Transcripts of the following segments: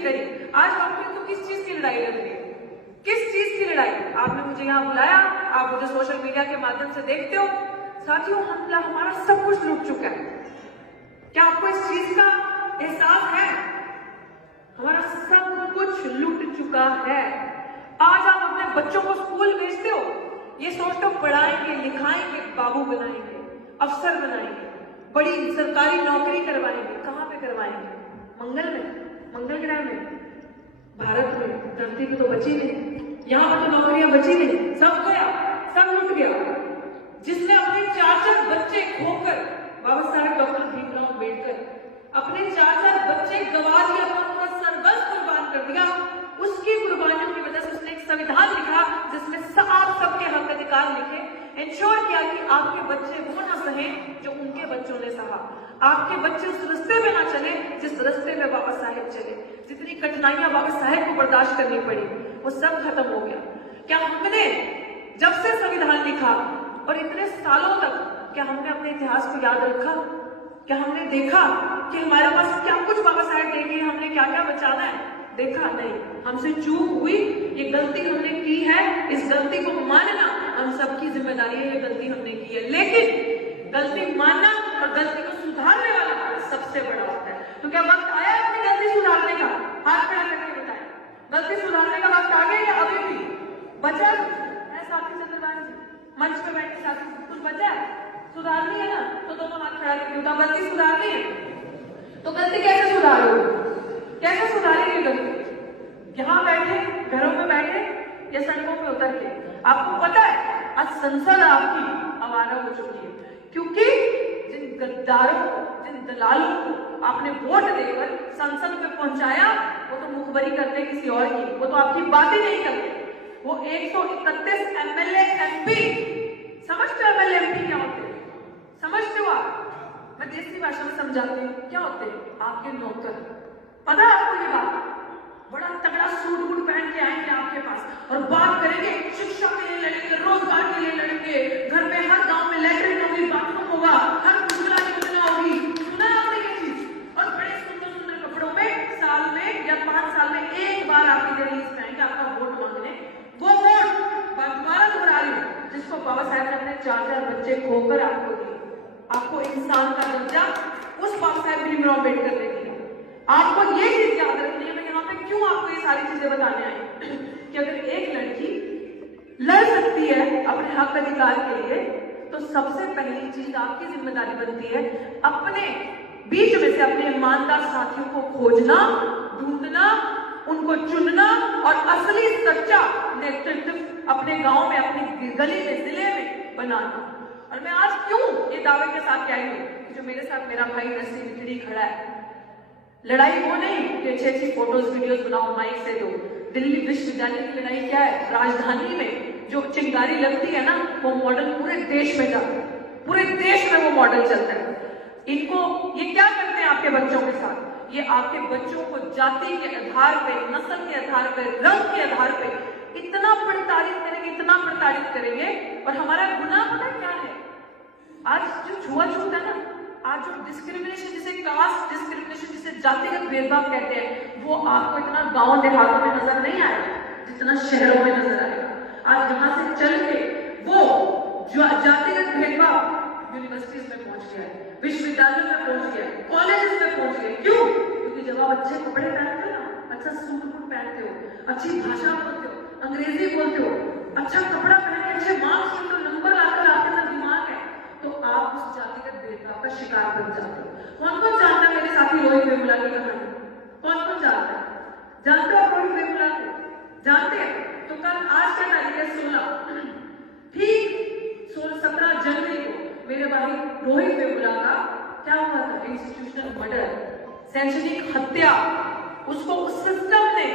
नहीं करी। आज नौकरी तो किस चीज की लड़ाई लड़ रही है, किस चीज की लड़ाई? आपने मुझे यहाँ बुलाया, आप मुझे सोशल मीडिया के माध्यम से देखते हो। साथियों, हमारा सब कुछ लूट चुका है। क्या आपको इस चीज का एहसास है? हमारा सब कुछ लूट चुका है। आज आप अपने बच्चों को स्कूल भेजते हो, ये सोचते हो पढ़ाएंगे, लिखाएंगे, बाबू बनाएंगे, अफसर बनाएंगे, बड़ी सरकारी नौकरी करवाएंगे। कहाँ पे करवाएंगे? मंगल में, मंगल ग्रह में, भारत में, धरती में तो बची नहीं। यहाँ पर तो नौकरियां बची नहीं, सब गया, सब लुट गया। जिसने अपने 4 बच्चे खोकर, बाबा साहेब डॉक्टर भीमराव अम्बेडकर अपने 4 बच्चे गवा दिया, अपना पूरा सर्वस्व कुर्बान कर दिया। उसकी कुर्बानियों की वजह से उसने एक संविधान लिखा जिसमें आप सबके हक अधिकार लिखे, इंश्योर किया कि आपके बच्चे वो ना सहे जो उनके बच्चों ने सहा, आपके बच्चे उस रास्ते में ना चले जिस रास्ते में बाबा साहेब चले। जितनी कठिनाइयां बाबा साहेब को बर्दाश्त करनी पड़ी वो सब खत्म हो गया। क्या हमने जब से संविधान लिखा और इतने सालों तक क्या हमने अपने इतिहास को याद रखा? क्या हमने देखा कि हमारे पास क्या कुछ बाबा साहेब देंगे, हमने क्या क्या बचाना है? देखा नहीं। हमसे चूक हुई, ये गलती हमने की है, इस गलती को मानना हम सबकी जिम्मेदारी है। ये गलती हमने की है, लेकिन गलती मानना और गलती को सुधारने वाला सबसे बड़ा होता है। तो क्या वक्त आया अपनी गलती सुधारने का? हाथ खड़ा करके बताएं, गलती सुधारने का वक्त आ गया या अभी भी बचा? साथी चंद्रबान जी मंच पे बैठे साथी, कुछ बचा है? सुधारनी है ना, तो दोनों हाथ खड़ा करके बताओ, गलती सुधारनी है तो गलती कैसे सुधारोगे? कैसे सुधारेंगे गलती? यहाँ बैठे, घरों में बैठे या सड़कों पे उतर के? आपको पता है आज संसद आपकी आवारा हो चुकी है, क्योंकि जिन गद्दारों को, जिन दलालों को आपने वोट देकर संसद में पहुंचाया, वो तो मुखबरी करते किसी और की, वो तो आपकी बात ही नहीं करते। वो 131 एमएलए एमपी, समझते हो एमएलए एमपी क्या होते हैं? समझते हो आप? मैं देसी भाषा में समझाती हूँ, क्या होते हैं? आपके नौकर। पता है आपको ये बात? बड़ा तगड़ा सूट बूट पहन के आएंगे आपके पास और बात करेंगे, शिक्षा के लिए लड़ेंगे, रोजगार के लिए लड़ेंगे, घर में हर गांव में लैट्रिन होगी, बाथरूम होगा, हर योजना होगी। सुना है आपने ये चीज? और बड़े सुंदर सुंदर कपड़ों में साल में या 5 साल में एक बार आपकी रिलीज पाएंगे आपका वोट मांगने। वो वोट दोबारा दोहरा रही हूँ, जिसको बाबा साहेब ने अपने 4 बच्चे खोकर आपको दिए। आपको इंसान का दर्जा उस बाबा साहेब भीमराव अम्बेडकर ने दिया। आपको ये चीज याद रखनी है। मैं यहाँ पे क्यों आपको ये सारी चीजें बताने आई कि अगर एक लड़की लड़ सकती है अपने हक अधिकार के लिए, तो सबसे पहली चीज आपकी जिम्मेदारी बनती है अपने बीच में से अपने ईमानदार साथियों को खोजना, ढूंढना, उनको चुनना और असली सच्चा नेतृत्व अपने गांव में, अपनी गली में, जिले में बनाना। और मैं आज क्यों ये दावे के साथ कह रही हूँ कि जो मेरे साथ मेरा भाई नसीम खिड़ी खड़ा है, लड़ाई वो नहीं कि अच्छी फोटोज वीडियोस बनाओ, माइक से दो। दिल्ली विश्वविद्यालय की लड़ाई क्या है? राजधानी में जो चिंगारी लगती है ना, वो मॉडल पूरे देश में जाता है, पूरे देश में वो मॉडल चलता है। इनको ये क्या करते हैं आपके बच्चों के साथ? ये आपके बच्चों को जाति के आधार पे, नस्ल के आधार पे, रंग के आधार पे इतना प्रताड़ित करेंगे, इतना प्रताड़ित करेंगे। और हमारा गुनाह पता क्या है? आज जो छुआछूत है ना, आज जो डिस्क्रिमिनेशन, जिसे कास्ट डिस्क्रिमिनेशन, जिसे जातिगत भेदभाव कहते हैं, वो आपको इतना गांव देहातों में नजर नहीं आएगा जितना शहरों में नजर आएगा। आज यहाँ से चल के वो जो जातिगत भेदभाव यूनिवर्सिटीज में पहुंच गया है, विश्वविद्यालयों में पहुंच गया है, कॉलेजेस में पहुंच गया। क्यों? क्योंकि जब आप अच्छे कपड़े पहनते हो ना, अच्छा सूट बूट पहनते हो, अच्छी भाषा बोलते हो, अंग्रेजी बोलते हो, अच्छा कपड़ा पहन के अच्छे मार्क्स तो नंबर आकर आपके अंदर दिमाग है, तो आप उस जातिगत भेदभाव का शिकार बन जाते हो। कौन कौन जानता है मेरे साथी रोहित वेमुला की कहानी? कौन कौन जानता है? जानते हो रोहित वेमुला को? जानते हैं? तो कल आज क्या तारीख है? 16, ठीक 17 जनवरी को मेरे भाई रोहित वेमुला का क्या हुआ था? इंस्टीट्यूशनल मर्डर, शैक्षणिक हत्या। उसको उस सिस्टम ने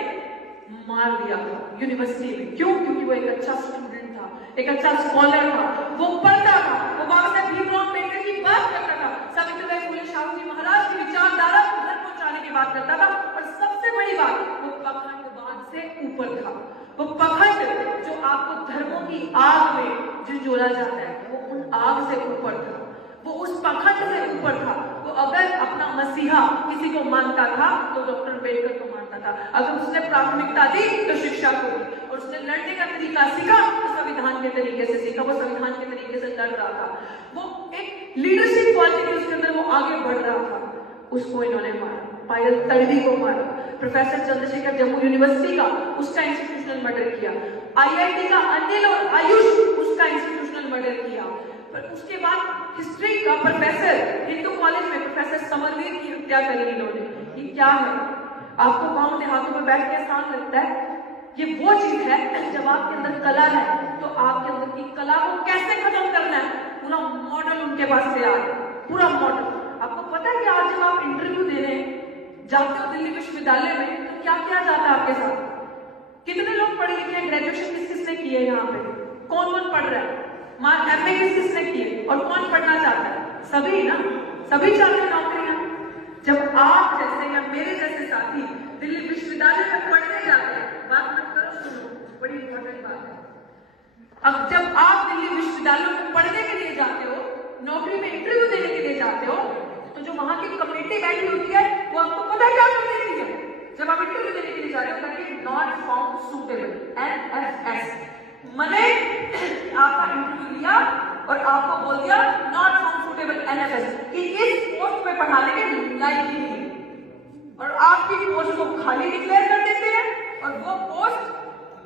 मार दिया था यूनिवर्सिटी में। क्यों? क्योंकि वो एक अच्छा स्टूडेंट था, एक अच्छा स्कॉलर था, वो पढ़ता था, वो बाबा साहेब भीमराव अम्बेडकर की बात करता था, सावित्रीबाई फुले शाहू जी महाराज की विचारधारा को घर पहुंचाने की बात करता था। और सबसे बड़ी बात, वो पखंडवाद से ऊपर था। वो पखंड जो आपको धर्मों की आग में झंझोला जाता है, वो उन आग से ऊपर था, वो उस पखंड से ऊपर था। वो अगर अपना मसीहा किसी को मानता था तो डॉक्टर अम्बेडकर को मानता था। अगर उसने प्राथमिकता दी तो शिक्षा को दी, और उसने लड़ने का तरीका सीखा तो संविधान के तरीके से सीखा। वो संविधान के तरीके से लड़ रहा था, वो एक लीडरशिप क्वालिटी उसके अंदर, वो आगे बढ़ रहा था। उसको इन्होंने मारा, पायल तड़वी को मारा, प्रोफेसर चंद्रशेखर जम्मू यूनिवर्सिटी का उसका इंस्टीट्यूशनल मर्डर किया, IIT का अनिल और आयुष उसका इंस्टीट्यूशनल मर्डर किया। पर उसके बाद हिस्ट्री का प्रोफेसर हिंदू कॉलेज में प्रोफेसर समरवीर की हत्या करी इन्होंने। ये क्या है? आपको गांव देहातों में बैठ के आसान लगता है? ये वो चीज है जब आपके अंदर कला है तो आपके अंदर की कला को कैसे खत्म करना है, पूरा मॉडल उनके पास से आ पूरा मॉडल। आपको पता है कि आज जब आप इंटरव्यू दे रहे हैं, जाते हो दिल्ली विश्वविद्यालय में, तो क्या किया जाता है आपके साथ? कितने लोग पढ़े लिखे हैं? ग्रेजुएशन किस किसने की है यहाँ पे? कौन कौन पढ़ रहा है? MA किस किसने की है? और कौन पढ़ना चाहता है? सभी ना, सभी चाहते हैं नौकरियां। जब आप जैसे या मेरे जैसे साथी दिल्ली विश्वविद्यालय में पढ़ने जाते हैं, बात मत करो, सुनो, बड़ी इंपॉर्टेंट बात है। अब जब आप दिल्ली विश्वविद्यालय में पढ़ने के लिए जाते हो, नौकरी में इंटरव्यू देने के लिए जाते हो, तो जो वहां की कमेटी बैठी होती है वो आपको पता क्या देती है? जब आप इंटरव्यू देने के लिए जा रहे हो, करके नॉट फाउंड सूटेबल, NFS, मैंने आपका इंटरव्यू लिया और आपको बोल दिया नॉट फाउंड सूटेबल NFS, कि इस पोस्ट में पढ़ाने के लायक ही नहीं, और आपकी पोस्ट को खाली डिक्लेयर कर देते हैं, और वो पोस्ट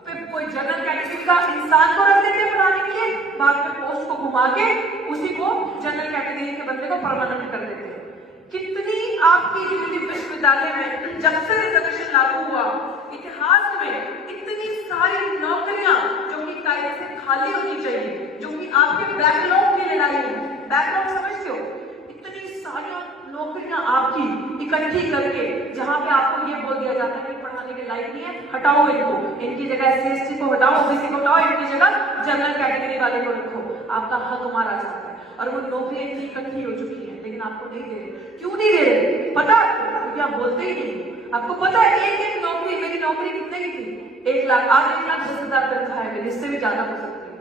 पे कोई जनरल कैटेगरी का इंसान को रख देते हैं पढ़ाने के लिए, बाद में पोस्ट को घुमा के उसी को जनरल कैटेगरी के बंदे को परमानेंट कर देते हैं। कितनी आपकी दिल्ली विश्वविद्यालय में जब से रिजर्वेशन लागू हुआ, इतिहास में इतनी सारी नौकरियां जो कि कायदे से खाली होनी चाहिए, जो कि आपके बैकलॉग की लड़ाई है, बैकलॉग समझते हो, इतनी सारी नौकरियां आपकी इकट्ठी करके, जहां पे आपको ये बोल दिया जाता है कि पढ़ाने के लायक नहीं है, हटाओ इनको, इनकी जगह SC/ST को हटाओ, OBC को हटाओ, इनकी जगह जनरल कैटेगरी वाले को रखो, आपका हक मारा जाता है। और वो नौकरियां इतनी इकट्ठी हो चुकी है, लेकिन आपको नहीं दे रहे। क्यों नहीं दे रहे? पता? क्योंकि आप बोलते ही नहीं। आपको पता है एक नौकरी, मेरी नौकरी कितने की थी? 1 लाख, आज 1,10,000 तनख्वाह है, इससे भी ज्यादा हो सकती है,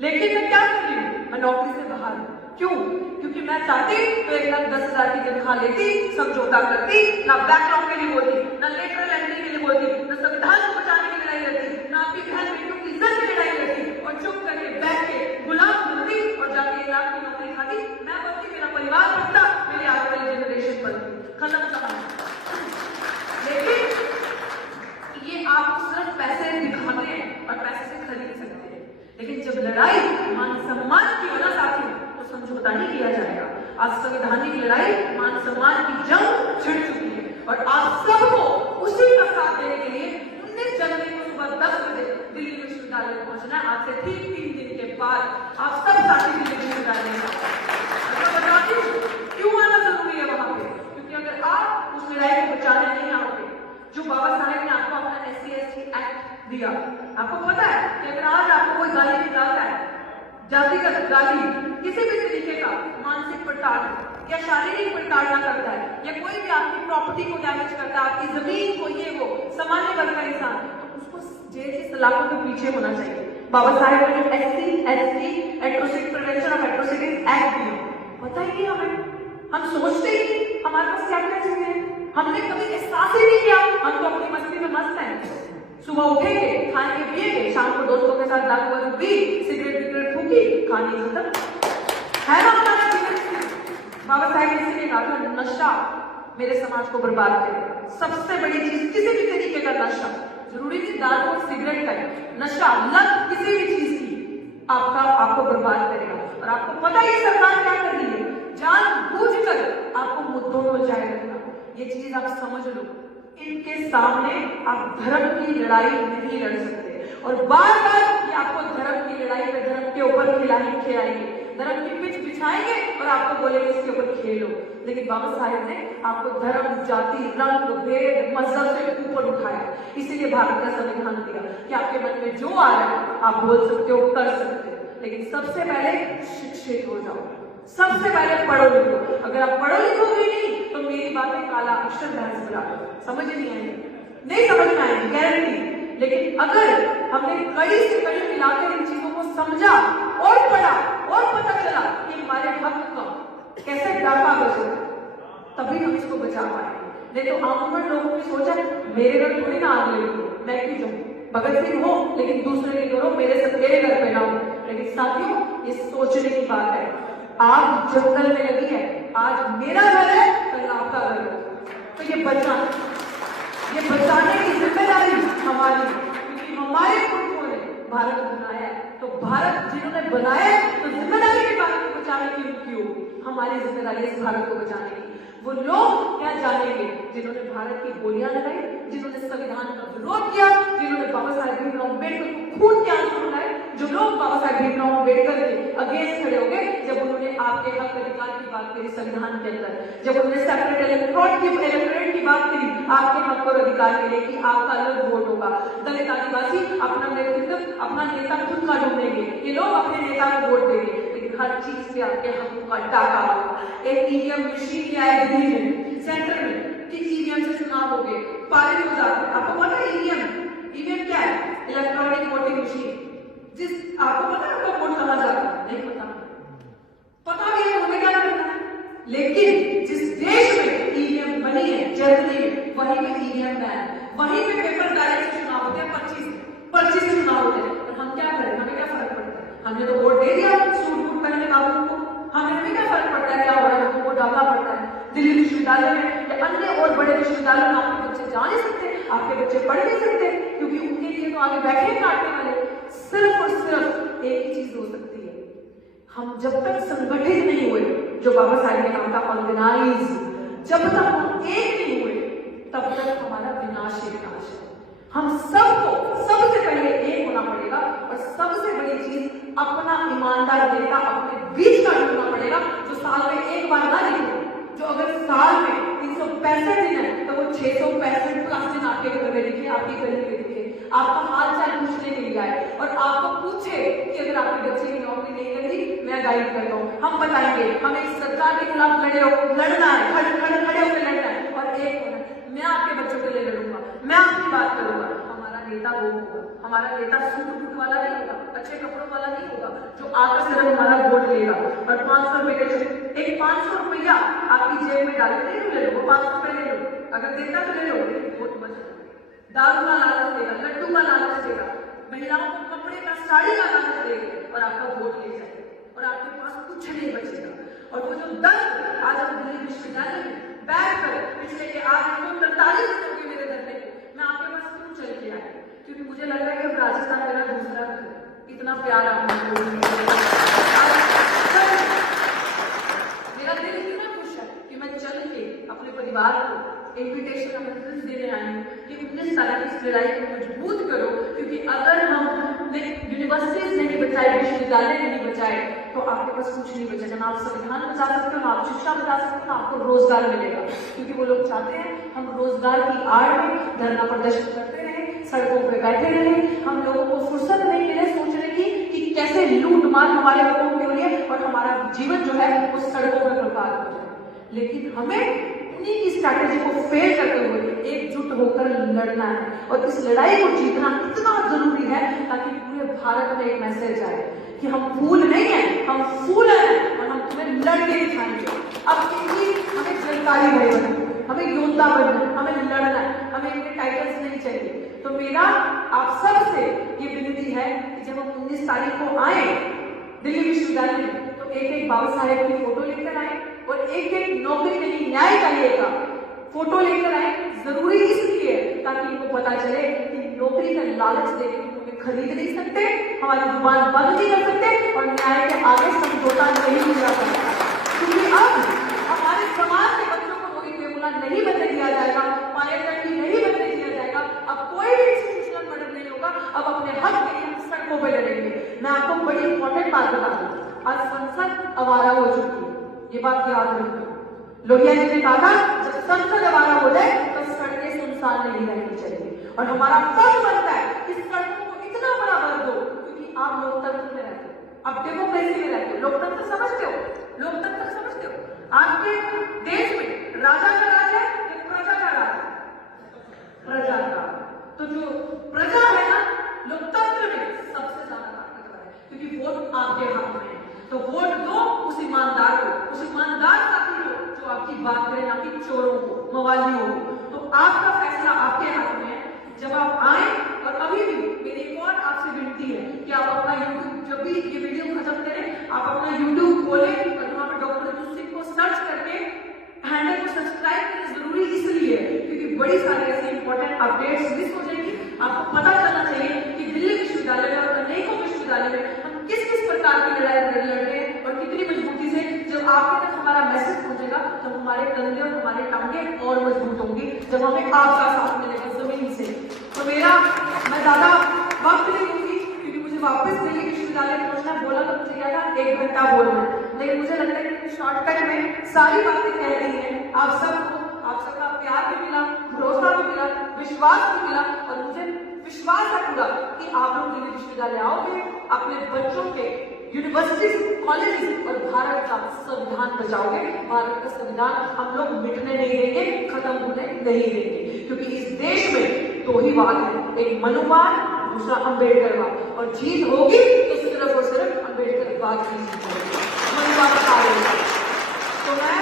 लेकिन मैं क्या कर रही हूँ? मैं नौकरी से बाहर हूँ। क्यों? क्योंकि मैं चाहती तो 1,10,000 की तनख्वाह लेती, समझौता करती, ना बैकलॉग के लिए बोलती, ना लेटरल एंट्री के लिए बोलती, ना संविधान को बचाने की लड़ाई लड़ती, ना आपकी बहन बेटियों की इज्जत की लड़ाई लड़ती, और चुप करके बैठ के गुलाम बनती और जाके 1 लाख की नौकरी खाती। मैं बोलती, मेरा परिवार बनता, मेरी आगे वाली जनरेशन बनती, खत्म कहानी। लेकिन ये आपको सिर्फ पैसे दिखाते हैं और पैसे से खरीद सकते हैं, लेकिन जब लड़ाई मान सम्मान की हो ना साथी, समझौता नहीं किया जाएगा। आज संवैधानिक लड़ाई, मान सम्मान की जंग छिड़ चुकी है, और आप सबको उसी का साथ देने के लिए 19 जनवरी को सुबह 10 बजे दिल्ली विश्वविद्यालय पहुंचना है। आपसे ठीक 3 दिन के बाद आप सब साथी दिल्ली विश्वविद्यालय बताती हूँ क्यों आना जरूरी है वहां पे, क्योंकि अगर आप उस लड़ाई को बचाने नहीं आओगे, जो बाबा साहेब ने आपको अपना SC/ST एक्ट दिया, आपको पता है कि अगर आज आपको कोई गाली निकालता है, जातिगत गाली, किसी भी तरीके का मानसिक प्रताड़ना या शारीरिक प्रताड़ना करता है, या कोई भी आपकी प्रॉपर्टी को डैमेज करता है, आपकी जमीन को, ये वो सामान्य वर्ग का इंसान, तो उसको जेल की सलाखों के पीछे होना चाहिए। बाबा साहेब ने SC/ST atrocity prevention of atrocities act दिया, पता ही नहीं हमें, हम सोचते ही हमारे पास क्या क्या चीजें, हमने कभी एहसास ही नहीं किया, हम तो अपनी मस्ती में मस्त हैं। सुबह उठेंगे, खाएंगे पिएंगे, शाम को दोस्तों के साथ दारू वारू पी, सिगरेट फूकी, कहानी खत्म है ना हमारा जीवन। बाबा साहेब ने इसलिए कहा था नशा मेरे समाज को बर्बाद करेगा। सबसे बड़ी चीज किसी भी तरीके का नशा, जरूरी नहीं दारू और सिगरेट का, नशा लत किसी भी चीज की आपको बर्बाद करेगा। और आपको पता है ये सरकार क्या कर रही है? जानबूझकर आपको मुद्दों को जाए रखना। ये चीज आप समझ लो, इनके सामने आप धर्म की लड़ाई नहीं लड़ सकते, और बार बार ये आपको धर्म की लड़ाई पे धर्म के ऊपर खिलाएंगे, धर्म की पिच बिछाएंगे और आपको बोलेंगे इसके ऊपर खेलो। लेकिन बाबा साहेब ने आपको धर्म, जाति, रंग, भेद, मजहब से ऊपर उठाया, इसीलिए भारत का संविधान दिया कि आपके मन में जो आ रहा है आप बोल सकते हो, कर सकते हो, लेकिन सबसे पहले शिक्षित हो जाओ, सबसे पहले पढ़ो लिखो। अगर आप पढ़ो लिखोगे नहीं तो मेरी बातें काला अक्षर बहस करा, समझ नहीं आएगी, नहीं समझ में आएगी गारंटी। लेकिन अगर हमने कड़ी से कड़ी मिलाकर इन चीजों को समझा और पढ़ा और पता चला कि हमारे हक का कैसे डाका बजे, तभी हम इसको बचा पाए। नहीं तो आमूमन लोगों की सोच है मेरे घर थोड़ी ना आग लगी, मैं क्यों जाऊं, भगत सिंह हो लेकिन दूसरे की करो, मेरे घर पे ना हो। लेकिन साथियों, ये सोचने की बात है। आग जंगल में लगी है, आज मेरा घर है कल आपका घर है, तो ये बचाने की जिम्मेदारी हमारी, क्योंकि हमारे पुरखों ने भारत बनाया है। तो भारत जिन्होंने बनाया है, तो जिम्मेदारी की भारत को बचाने की उनकी होगी, हमारी जिम्मेदारी इस भारत को बचाने की। वो लोग क्या जानेंगे जिन्होंने भारत की गोलियां लगाई, जिन्होंने संविधान का विरोध किया, जिन्होंने बाबा साहेब भीमराव अम्बेडकर को खून के आंसू रुलाए, जो लोग बाबा साहेब भीमराव अम्बेडकर के अगेंस्ट खड़े हो गए जब उन्होंने आपके हक अधिकार की बात करी संविधान के अंदर, जब उन्होंने सेपरेट इलेक्टोरेट की बात करी आपके हक और अधिकार के लिए कि आपका अलग वोट होगा। दलित आदिवासी अपना नेतृत्व, अपना नेता खुद का ढूंढेंगे, ये लोग अपने नेता को वोट देंगे, लेकिन हर चीज पे आपके हकों का डाका होगा। एक ईवीएम मशीन ले आए दिल्ली में, सेंटर में, कि ईवीएम से चुनाव हो गए, पारित हो जाते। आपको पता है ईवीएम क्या है? Electronic voting machine. जिस आपको पता है आपका वोट कहां जाता है? नहीं पता भी है, हमें क्या करना है। लेकिन जिस देश में ईवीएम बनी है, जर्मनी में, वहीं पे ईवीएम बैन, वहीं पे पेपर बैलेट से चुनाव होते हैं, पर्ची से चुनाव होते हैं। और हम क्या करें, हमें क्या फर्क पड़ता है? हमने तो वोट दे दिया सूट बूट पहनने बाबू को, हमें क्या फर्क पड़ता है क्या हो रहा है, हमको वोट डालना पड़ता है। दिल्ली विश्वविद्यालय में या अन्य और बड़े विश्वविद्यालयों में आपके बच्चे जा नहीं सकते, आपके बच्चे पढ़ नहीं सकते, क्योंकि उनके लिए तो आगे बैठे काटने वाले। सिर्फ और सिर्फ एक ही चीज हो सकती है, हम जब तक संगठित नहीं हुए, जो बाबा साहेब ने कहा था ऑर्गेनाइज, जब तक हम एक नहीं हुए तब तक हमारा विनाश ही विनाश है। हम सबको सबसे पहले एक होना पड़ेगा, और सबसे बड़ी चीज अपना ईमानदार नेता अपने बीच का ढूंढना पड़ेगा, जो साल में एक बार ना लिखे, जो अगर साल में 365 दिन है तो वो 665 प्लस दिन आपके घर में लिखे, आपकी गली में लिखे, आपका हाल चाल पूछने के लिए आए और आपको पूछे कि अगर आपके बच्चे की नौकरी नहीं लगी, मैं गाइड करता हूँ, हम बताएंगे, हमें इस सरकार के खिलाफ लड़ना है, खड़े होकर लड़ना है, और एक मैं आपके बच्चों के लिए लड़ूंगा, मैं आपकी बात करूंगा। हमारा नेता वो होगा, हमारा नेता सूट बूट वाला नहीं होगा, अच्छे कपड़ों वाला नहीं होगा, जो आकर सिर्फ हमारा वोट लेगा और 500 रुपए के एक 500 रुपया आपकी जेब में डाले, ले लो, वो 500 रुपए ले लो, अगर देता तो ले लो, वोट बच जाएगा। दारू का लालच देगा, लड्डू का लालच देगा, महिलाओं को कपड़े का, साड़ी का लालच देगा और आपका वोट ले जाएगा और आपके पास कुछ नहीं बचेगा। और वो जो 10 आज हम दिल्ली विश्वविद्यालय में बैठ कर पिछले के आज 43 दिन हो गए मेरे धरने को, मैं आपके पास क्यों चल के आई? क्योंकि मुझे लग रहा है कि राजस्थान मेरा दूसरा घर है, इतना प्यार आप मेरा दिल इतना खुश है कि मैं चल के अपने परिवार को इन्विटेशन आमंत्रण देने आई हूँ कि 19 तारीख की इस लड़ाई को मजबूत करो, क्योंकि अगर हमने यूनिवर्सिटीज नहीं बचाए, विश्वविद्यालय नहीं बचाए, तो आपके पास कुछ नहीं बचेगा। ना आप संविधान बचा सकते हो, ना आप शिक्षा बचा सकते हो, ना आपको रोजगार मिलेगा, क्योंकि वो लोग चाहते हैं हम रोजगार की आड़ में धरना प्रदर्शन करते रहे, सड़कों पर बैठे रहे, हम लोगों को फुर्सत नहीं मिले सोचने की कि कैसे लूट मार हमारे लोगों के लिए और हमारा जीवन जो है वो सड़कों पर बर्बाद हो जाए। लेकिन हमें उन्हीं की स्ट्रैटेजी को फेल करते हुए एकजुट होकर लड़ना है, और इस लड़ाई को जीतना इतना जरूरी है ताकि पूरे भारत में एक मैसेज आए कि हम फूल नहीं है, हम फूल हैं और हम तुम्हें लड़के दिखाएंगे। अब इनकी हमें जनकारी नहीं बननी, हमें योद्धा बनना है, हमें लड़ना है, हमें इनके टाइटल्स नहीं चाहिए। तो मेरा आप सबसे ये विनती है कि जब हम 19 तारीख को आए दिल्ली विश्वविद्यालय में, तो एक बाबा साहेब की फोटो लेकर आए और एक नौकरी नहीं न्याय चाहिए का फोटो लेकर आए। जरूरी इसलिए ताकि इनको पता चले कि नौकरी का लालच देके तुम हमें खरीद नहीं सकते, हमारी जुबान बंद नहीं कर सकते और न्याय के आगे समझौता नहीं किया सकता। क्योंकि अब हमारे समाज के बच्चों को रोहित वेमुला नहीं बनने दिया जाएगा, पायलट नहीं बनने दिया जाएगा, अब कोई भी इंस्टीट्यूशनल मर्डर नहीं होगा, अब अपने हक के लिए हम सड़कों पर लड़ेंगे। मैं आपको बड़ी इंपॉर्टेंट बात बता दूं, आज संसद आवारा हो चुकी है, ये बात याद रखना। लोहिया जी ने कहा था जब संसद आवारा हो जाए तो सड़कें सुनसान नहीं रहनी चाहिए, और हमारा फर्ज बनता है कि सड़कों को इतना बड़ा भर दो, क्योंकि आप लोकतंत्र में रहते हो, आप डेमोक्रेसी में रहते हो, लोकतंत्र समझते हो, लोकतंत्र समझते हो। आपके देश में राजा का राज है या प्रजा का राज है? प्रजा का। तो जो प्रजा है ना, लोकतंत्र में सबसे ज्यादा ताकतवर है, क्योंकि वोट आपके हाथ में है। तो वोट दो उस ईमानदार को, उस ईमानदार आपका फैसला आपके हाथ में है। जब आप आए, और अभी भी मेरी एक और आपसे विनती है कि आप अपना यूट्यूब, जब भी ये वीडियो खत्म करें, आप अपना यूट्यूब खोलें और वहां पर डॉक्टर रितु सिंह को सर्च करके हैंडल को सब्सक्राइब करना जरूरी इसलिए क्योंकि बड़ी सारी ऐसी इंपॉर्टेंट अपडेट्स मिस हो जाएगी। आपको पता चलना चाहिए कि दिल्ली विश्वविद्यालय में और अनेकों विश्वविद्यालय में हम किस किस प्रकार की लड़ाई लड़ रहे हैं और कितनी मजबूती से। जब आपके तक हमारा मैसेज पहुंचेगा तो हमारे कंधे और हमारे टांगे और मजबूत होंगी, जब हमें आपका साथ मिलेगा जमीन से। तो मैं ज्यादा वक्त नहीं दूंगी क्योंकि मुझे वापस दिल्ली विश्वविद्यालय पहुंचना, बोला तो मुझे क्या था 1 घंटा बोलना, लेकिन मुझे लगता है कि शॉर्टकट में सारी बातें कह रही है। आप सबका प्यार भी मिला, भरोसा भी मिला, विश्वास भी मिला, और मुझे विश्वास है पूरा कि आप लोग दिल्ली विश्वविद्यालय आओगे, अपने बच्चों के यूनिवर्सिटीज, कॉलेजेस और भारत का संविधान बचाओगे। भारत का संविधान हम लोग मिटने नहीं देंगे, खत्म होने नहीं देंगे, क्योंकि इस देश में दो ही वाद है, एक मनुवाद, दूसरा अम्बेडकरवाद, और जीत होगी तो सिर्फ और सिर्फ अम्बेडकरवाद की जीत होगी, मनुवाद का आएगा। तो मैं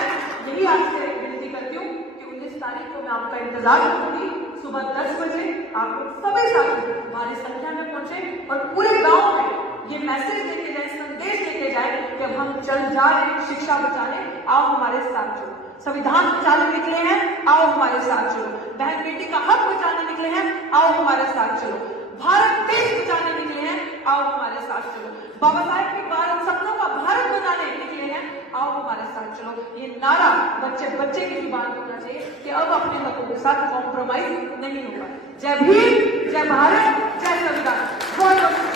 यही आपसे विनती करती हूँ कि 19 तारीख को मैं आपका इंतजार करूंगी। सुबह 10 बजे आप लोग सभी साथी हमारी संख्या में पहुंचे और पूरे गांव में ये मैसेज देके जाए, संदेश देके जाए कि अब हम चल जा रहे हैं शिक्षा बचाने, आओ हमारे साथ चलो। संविधान बचाने निकले हैं, आओ हमारे साथ चलो। बहन बेटी का हक बचाने निकले हैं, आओ हमारे साथ चलो। भारत देश बचाने निकले हैं, आओ हमारे साथ चलो। बाबा साहेब के भारत सपनों का भारत बनाने निकले हैं, आओ हमारे साथ चलो। ये नारा बच्चे बच्चे की जुबान होना चाहिए कि अब अपने हकों के साथ कॉम्प्रोमाइज नहीं होगा। जय भीम, जय भारत, जय संविधान। बहुत